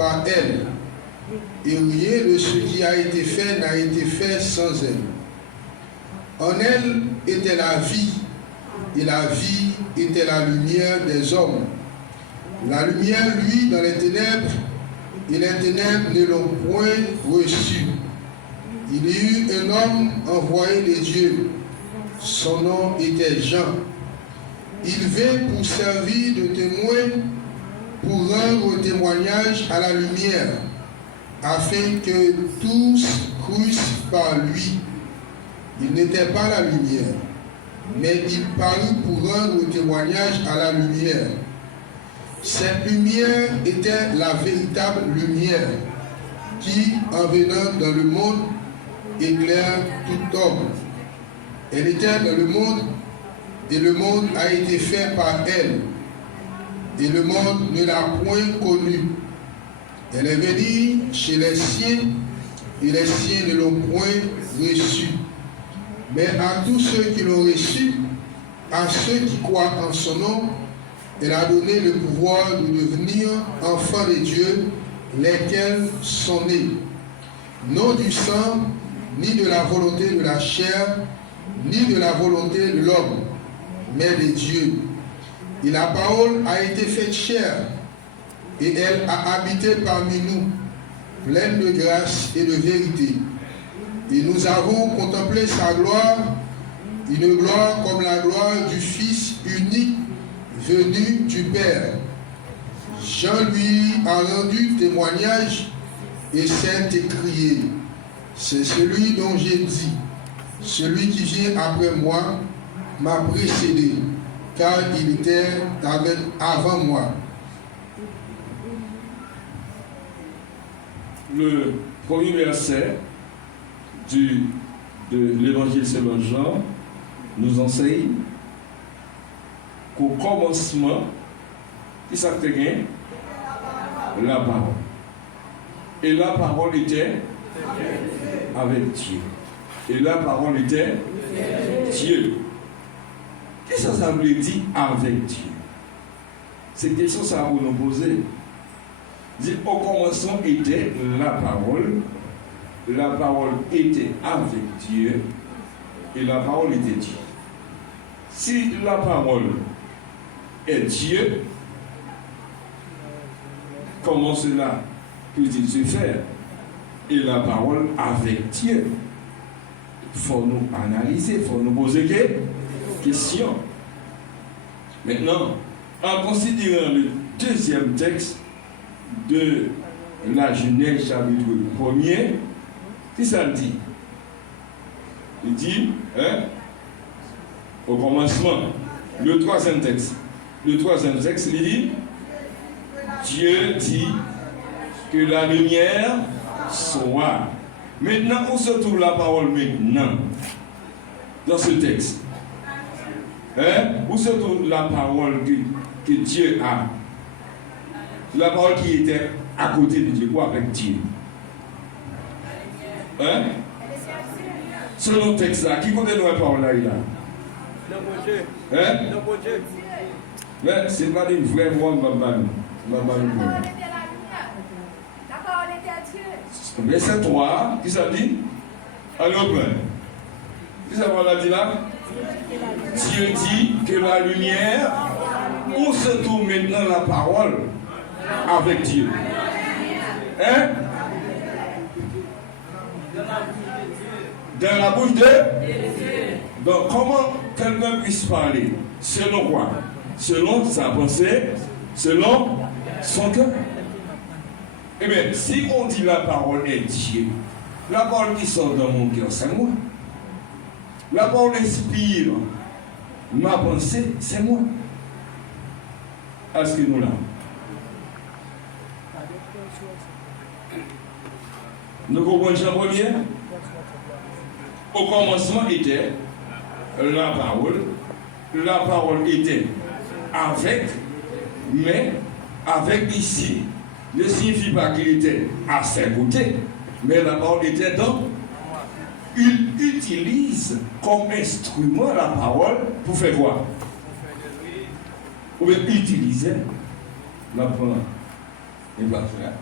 par elle, et rien de ce qui a été fait n'a été fait sans elle. En elle était la vie, et la vie était la lumière des hommes. La lumière, lui, dans les ténèbres, et les ténèbres ne l'ont point reçu. Il y eut un homme envoyé de Dieu. Son nom était Jean. Il vint pour servir de témoin, pour rendre témoignage à la lumière, afin que tous crussent par lui. Il n'était pas la lumière, mais il parut pour rendre témoignage à la lumière. Cette lumière était la véritable lumière qui, en venant dans le monde, éclaire tout homme. Elle était dans le monde, et le monde a été fait par elle, et le monde ne l'a point connue. Elle est venue chez les siens, et les siens ne l'ont point reçue. Mais à tous ceux qui l'ont reçue, à ceux qui croient en son nom, elle a donné le pouvoir de devenir enfants de Dieu, lesquels sont nés, non du sang, ni de la volonté de la chair, ni de la volonté de l'homme, mais de Dieu. Et la parole a été faite chair, et elle a habité parmi nous, pleine de grâce et de vérité. Et nous avons contemplé sa gloire, une gloire comme la gloire du Fils unique venu du Père. Jean lui a rendu témoignage et s'est écrié: c'est celui dont j'ai dit, celui qui vient après moi m'a précédé, car il était avant moi. Le premier verset de l'évangile selon Jean nous enseigne qu'au commencement, qui s'appelait la parole. Et la parole était avec Dieu. Et la parole était Dieu. Qu'est-ce que ça veut dire avec Dieu? C'est question ça va nous poser. Au commencement était la parole était avec Dieu, et la parole était Dieu. Si la parole est Dieu, comment cela peut-il se faire? Et la parole avec Dieu. Il faut nous analyser, il faut nous poser des questions. Maintenant, en considérant le deuxième texte de la Genèse chapitre 1er, qu'est-ce que ça dit? Il dit, au commencement, le troisième texte, il dit, Dieu dit que la lumière soit. Maintenant, où se trouve la parole maintenant dans ce texte? Où se trouve la parole que Dieu a? La parole qui était à côté de Dieu, quoi, avec Dieu? Selon le texte là, qui connaît la parole là? Mais c'est pas une vraie voix, maman. La parole était la lumière. La parole était Dieu. Verset 3, qui ça dit? Alors, qui ça va dire là? Dieu dit que la lumière, où se trouve maintenant la parole avec Dieu? Dans la bouche de Dieu. Donc, comment quelqu'un puisse parler? Selon quoi? Selon sa pensée, selon son cœur. Eh bien, si on dit la parole est Dieu, la parole qui sort dans mon cœur, c'est moi. La parole inspire ma pensée, c'est moi. Est-ce que nous l'avons? Nous comprenons Jean 1er? Au commencement était la parole était avec, mais avec ici ne signifie pas qu'il était à ses côtés, mais la parole était dans. Il utilise comme instrument la parole pour faire quoi? Ou bien utiliser la parole. Et pas faire.